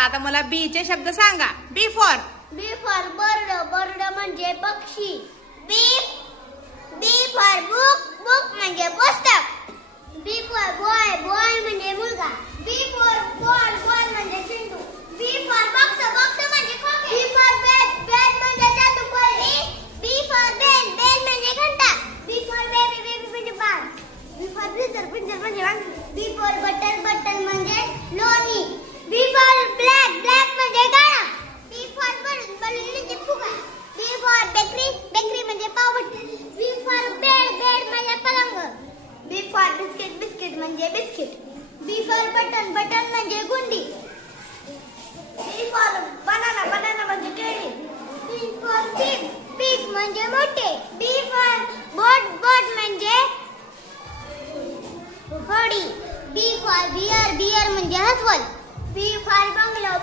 आता मला बी चे शब्द सांगा. बी फॉर बर्ड. बर्ड म्हणजे पक्षी. बी फॉर बुक. बुक म्हणजे पुस्तक. बी फॉर बॉय. बॉय म्हणजे मुलगा. बी फॉर बॉल. बॉल म्हणजे चेंडू. बी फॉर बॉक्स. बॉक्स म्हणजे खोके. बी फॉर बेट. बेट म्हणजे जादूकोरी. बी फॉर बेल. बेल म्हणजे घंटा. बी फॉर बेबी. बेबी म्हणजे बाळ. बी फॉर ब्रिजर. ब्रिजर म्हणजे वांगी. बी फॉर बटन. बटन म्हणजे लोणी. बी फॉर ब्लॅक. ब्लॅक म्हणजे काळा. बी फॉर बलून. बलून म्हणजे फुगा. बी फॉर बेकरी. बेकरी म्हणजे pav bhaji. B for bed. Bed म्हणजे पलंग. B for biscuit. बिस्किट म्हणजे biscuit. B for button. Button म्हणजे गुंडी. B for banana. बनाना म्हणजे केळी. बी फॉर पिग. पिग म्हणजे मोठे. बी फॉर बोट. बोट म्हणजे होडी. बी फॉर बियर. बियर म्हणजे हसवल. बी फॉर बंगलो.